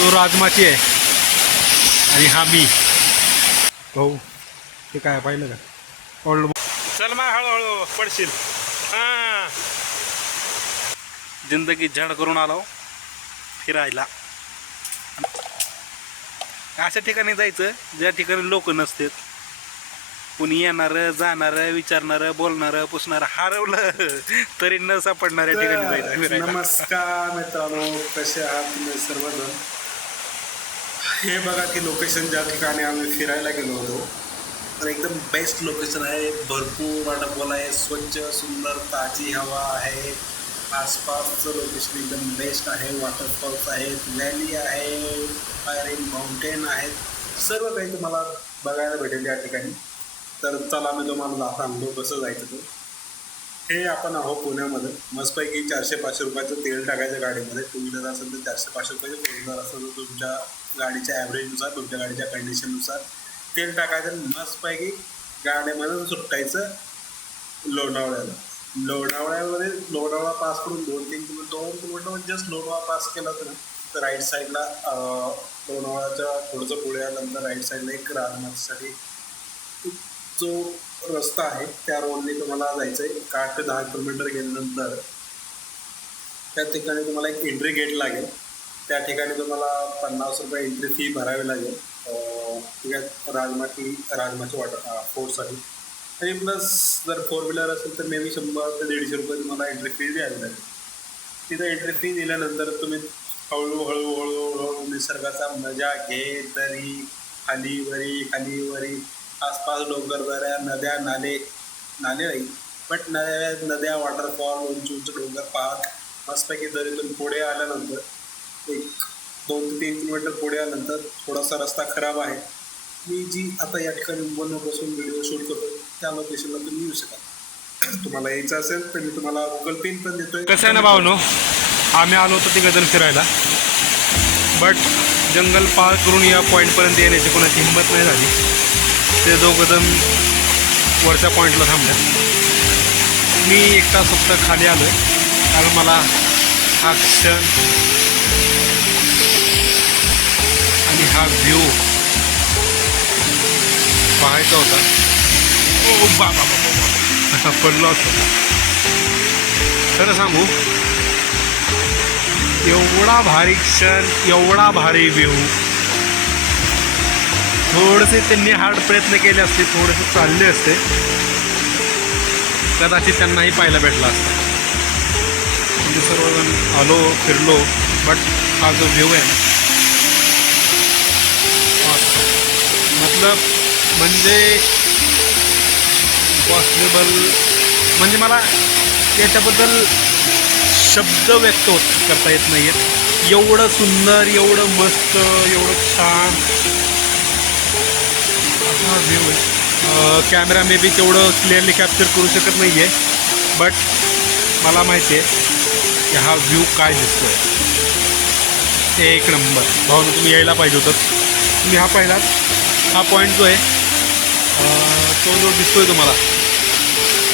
तो राजमाची आहे. आणि हा मी. भाऊ ते काय पाहिलं का? ओल्ड चल मग हळूहळू पडशील. हा. जिंदगी झड करून आलो. फिरायला. अशा ठिकाणी जायचं ज्या ठिकाणी लोक नसतात. कुणी येणारं जाणारं विचारणारं बोलणारं पुसणारं हरवलं तरी न सापडणाऱ्या ठिकाणी जायचं. नमस्कार मित्रांनो कसे आहात तुम्ही सर्वजण? हे बघा की लोकेशन ज्या ठिकाणी आम्ही फिरायला गेलो होतो तर एकदम बेस्ट लोकेशन आहे. भरपूर वॉटरफॉल आहे. स्वच्छ सुंदर ताजी हवा आहे. आसपासचं लोकेशन एकदम बेस्ट आहे. वॉटरफॉल्स आहेत व्हॅली आहे फायरिंग माउंटेन आहेत. सर्व काही तुम्हाला बघायला भेटेल या ठिकाणी. तर चला मी तुम्हाला सांगतो कसं जायचं ते. हे आपण आहो पुण्यामध्ये. मस्तपैकी चारशे पाचशे रुपयाचं तेल टाकायचं गाडीमध्ये. टू व्हीलर असेल तर चारशे पाचशे रुपयाचं फोर व्हीलर असेल तर तुमच्या गाडीच्या ॲव्हरेजनुसार तुमच्या गाडीच्या कंडिशननुसार तेल टाकायचं मस्तपैकी गाड्यामधून सुटायचं लोणावळ्याला. लोणावळ्यामध्ये लोणावळा पास करून दोन तीन किलो दोन किलोमीटर म्हणजे जस्ट लोणावळा पास केला तर राईट साईडला लोणावळ्याच्या थोडंसं पुढे आल्यानंतर राईट साईडला एक राजमार्गसाठी जो रस्ता आहे त्या रोडने तुम्हाला जायचं आहे आठ ते दहा किलोमीटर गेल्यानंतर त्या ठिकाणी तुम्हाला एक एंट्री गेट लागेल. त्या ठिकाणी तुम्हाला पन्नास रुपये एंट्री फी भरावी लागेल. ठीक आहे राजमाची राजमाची वॉटर फोर्ससाठी आणि प्लस जर फोर व्हीलर असेल तर मे बी शंभर ते दीडशे रुपये तुम्हाला एंट्री फी द्यावी लागेल. तिथं एंट्री फी दिल्यानंतर तुम्ही हळूहळू हळूहळू निसर्गाचा मजा घेत तरी खाली वरी खाली वरी आसपास डोंगरदऱ्या नद्या नाले नाले नाही बट नद्या नद्या वॉटरफॉल उंच उंच डोंगर पार्क मस्तपैकी दरीतून पुढे आल्यानंतर एक दोन ते तीन किलोमीटर पुढे आल्यानंतर थोडासा रस्ता खराब आहे. मी जी आता या ठिकाणी मुंबईला बसून व्हिडिओ शूट करतो त्या लोकेशनला तुम्ही येऊ शकाल. तुम्हाला यायचं असेल तर मी तुम्हाला गुगल पेन पण देतोय. कसं आहे ना भावनो आम्ही आलो होतो तिघजण फिरायला. बट जंगल पार करून या पॉईंटपर्यंत येण्याची कोणाची हिंमत नाही झाली. ते दोघंजण वरच्या पॉईंटला थांबले. मी एक तास फक्त खाली आलो आहे कारण मला हा क्षण व्ह्यू पाहायचा होता ओ बाबा असा पडला असतो खरं सांगू एवढा भारी क्षण एवढा भारी व्ह्यू थोडेसे त्यांनी हार्ड प्रयत्न केले असते थोडेसे चालले असते. कदाचित त्यांनाही पाहायला भेटला असता. म्हणजे सर्वजण आलो फिरलो बट हा जो व्ह्यू आहे ना मतलब म्हणजे पॉसिबल म्हणजे मला याच्याबद्दल शब्द व्यक्त होत करता येत नाही आहेत एवढं सुंदर एवढं मस्त एवढं छान. हा व्ह्यू आहे. कॅमेरा मे बी तेवढं क्लिअरली कॅप्चर करू शकत नाही आहे बट मला माहिती आहे की हा व्ह्यू काय दिसतो आहे एक नंबर भावना तुम्ही यायला पाहिजे होतं. तुम्ही हा पाहिलात. हा पॉईंट जो आहे तो जो दिसतोय तुम्हाला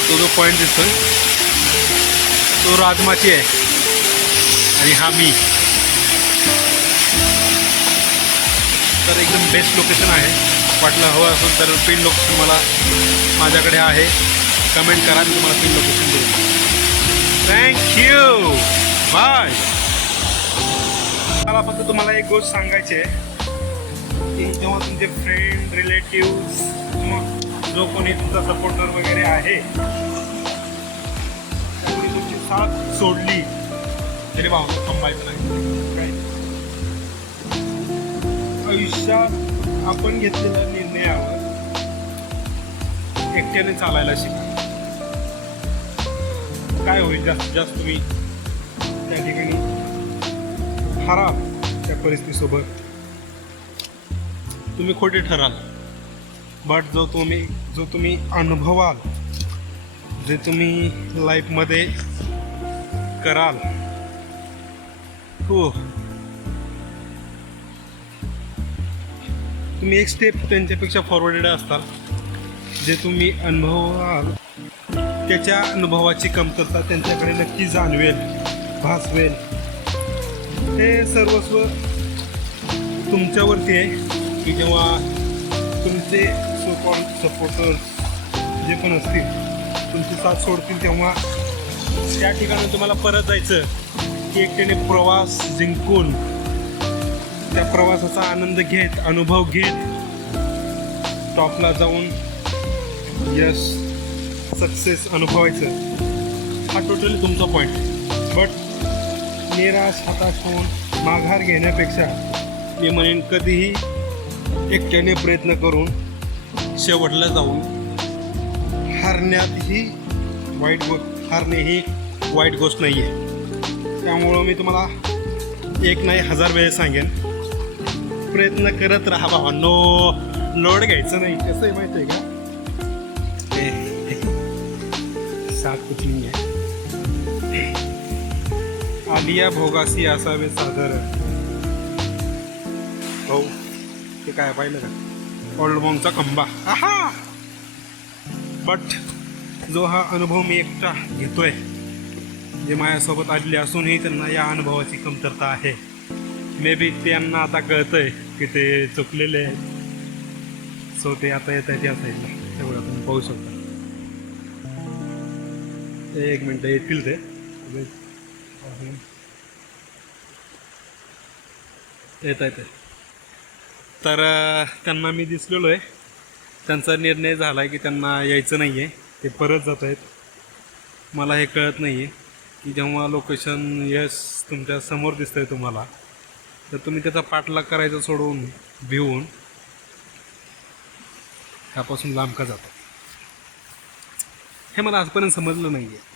तो जो पॉईंट दिसतोय तो राजमाची आहे. आणि हा मी. तर एकदम बेस्ट लोकेशन आहे. वाटलं हवं असेल तर पिन लोकेशन मला माझ्याकडे आहे. कमेंट करा मी तुम्हाला पिन लोकेशन देईन. थँक्यू बाय मला फक्त तुम्हाला एक गोष्ट सांगायची आहे. की तुमचे फ्रेंड रिलेटिव्स मग जो कोणी तुमचा सपोर्टर वगैरे आहे कोणी तुमची साथ सोडली तरी भाऊ थांबायचं नाही. आयुष्यात आपण घेतलेल्या निर्णयावर एकट्याने चालायला शिका. काय होईल जास्तीत जास्त तुम्ही त्या ठिकाणी हराल त्या परिस्थितीसोबत? तुम्ही खोटे ठराल. बट जो तुम्ही जो तुम्ही अनुभवाल जे तुम्ही लाईफमध्ये कराल हो. तुम्ही एक स्टेप त्यांच्यापेक्षा फॉरवर्डेड असताल. जे तुम्ही अनुभवाल त्याच्या अनुभवाची कमतरता त्यांच्याकडे नक्की जाणवेल भासवेल. हे सर्वस्व तुमच्यावरती आहे. की जेव्हा तुमचे सोपॉल सपोर्टर्स जे पण असतील तुमची साथ सोडतील तेव्हा त्या ठिकाणी तुम्हाला परत जायचं. की एकट्याने प्रवास जिंकून त्या प्रवासाचा आनंद घेत अनुभव घेत टॉपला जाऊन यश सक्सेस अनुभवायचं. हा टोटली तुमचा पॉईंट बट निराश हताश होऊन माघार घेण्यापेक्षा मी म्हणेन कधीही एकट्याने प्रयत्न करून शेवटला जाऊन हारण्यात ही वाईट गो हारणे ही वाईट गोष्ट नाही आहे त्यामुळं मी तुम्हाला एक नाही हजार वेळेस सांगेन. प्रयत्न करत राहा बाबा नो लोड घ्यायचं नाही. कसं आहे माहिती आहे का? सात कुछ आहे? आलिया भोगासी असावे सादर हो ते काय पाहिलं का? ओल्ड बॉम्बचा खंबा. आहा! बट जो हा अनुभव मी एकटा घेतोय जे माझ्यासोबत आलेले असूनही त्यांना या अनुभवाची कमतरता आहे. मे बी त्यांना आता कळतंय की ते चुकलेले आहेत. सो ते आता येत आहेत या साईडला तेवढं तुम्ही पाहू शकता. एक मिनटं येतील ते. येत आहे ते तर त्यांना मी दिसलेलो आहे त्यांचा निर्णय झाला आहे की त्यांना यायचं नाही आहे ते परत जात आहेत मला हे कळत नाही आहे की जेव्हा लोकेशन यश तुमच्यासमोर दिसतं आहे तुम्हाला तर तुम्ही त्याचा पाठलाग करायचा सोडून भिवून त्यापासून लांब का जातो? हे मला आजपर्यंत समजलं नाही आहे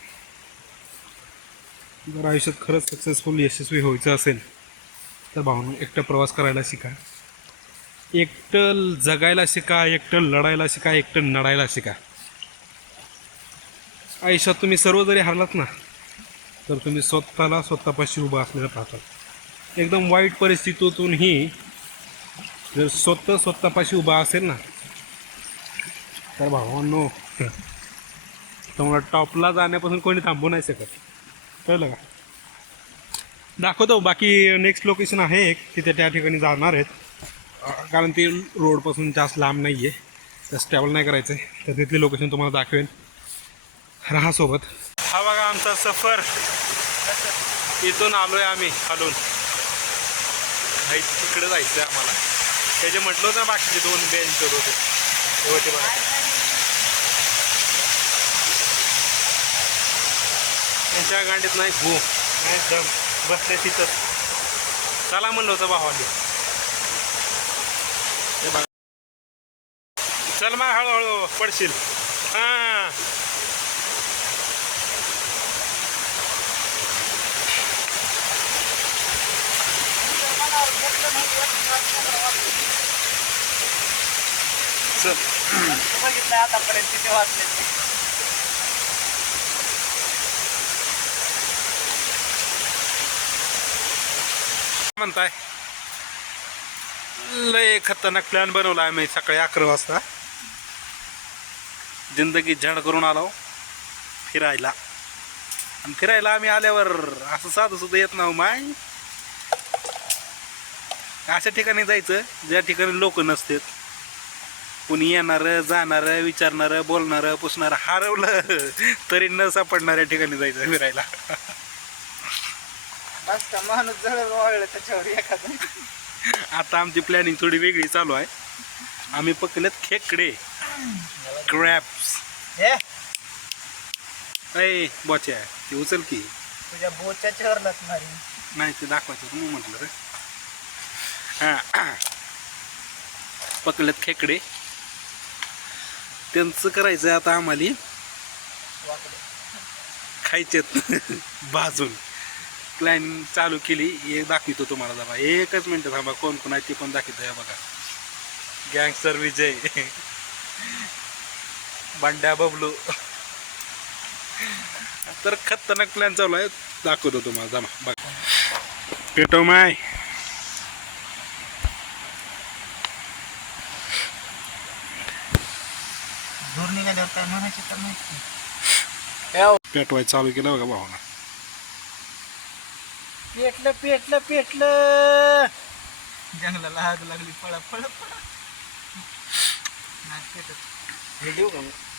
जर आयुष्यात खरंच सक्सेसफुल यशस्वी व्हायचं असेल तर भावना एकटा प्रवास करायला शिका. एकटं जगायला शिका एकटं लढायला शिका एकटं नडायला शिका. आयुष्यात तुम्ही सर्व जरी हरलात ना तर तुम्ही स्वतःला स्वतःपाशी उभं असलेलं पाहतात एकदम वाईट परिस्थितीतूनही जर स्वतः स्वतःपाशी उभा असेल ना तर भावांनो तुम्हाला टॉपला जाण्यापासून कोणी थांबू नाही शकत. कळलं का? दाखवतो बाकी नेक्स्ट लोकेशन आहे एक तिथे त्या ठिकाणी जाणार आहेत. कारण ते रोडपासून जास्त लांब नाही आहे जास्त ट्रॅव्हल नाही करायचं आहे तर तिथली लोकेशन तुम्हाला दाखवेन. राहा सोबत. हा बघा आमचा सफर. इथून आलो आहे आम्ही खालून. तिकडे जायचं आहे आम्हाला त्याचे म्हटलं होतं बाकीचे दोन बेंच होते. ते होते बघा. त्यांच्या गांडीत नाही. भू नाही दम बसले तिथं. चला म्हणलं होतं भावाने हे बघा. चल मग हळूहळू पडशील. हां. चल. बघितलं आतापर्यंत किती काय म्हणताय लय खतरनाक प्लॅन बनवला आम्ही सकाळी अकरा वाजता. जिंदगी झंड करून आलो. फिरायला. आणि फिरायला आम्ही आल्यावर असं साधं सुद्धा येत ना माय. अशा ठिकाणी जायचं ज्या ठिकाणी लोक नसतात. कुणी येणारं जाणारं विचारणारं बोलणारं पुसणारं हरवलं तरी न सापडणाऱ्या ठिकाणी जायचं फिरायला. बस का माणूस जळ वाळलं त्याच्यावर एखादं. आता आमची प्लॅनिंग थोडी वेगळी चालू आहे. आम्ही पकडलेत खेकडे. क्रॅप्स हे? अय बॉच्या ती उचल की. तुझ्या बोच्या चहरलाच नाही नाही ते दाखवायचं मी म्हटलं रे. हां पकडलेत खेकडे. त्यांचं करायचं आता आम्हाला. खायचेत. भाजून. प्लॅनिंग चालू केली एक दाखवतो तुम्हाला जरा. एकच मिनटं थांबा कोण कोण आहे ते पण दाखवतो या बघा. गँगस्टर विजय. बंड्या बबलू. तर खतरनाक प्लॅन चालू आहे. दाखवतो तुम्हाला. जमा बघा. पेटो माय. दूर निघाल्यावर काय म्हणायचं तर माहिती पेटवाय चालू केलं बघा भावना. पेटलं पेटलं पेटलं. जंगलाला आग लागली. पळा पळा पळा. नाही पेटत. हे देऊ का मग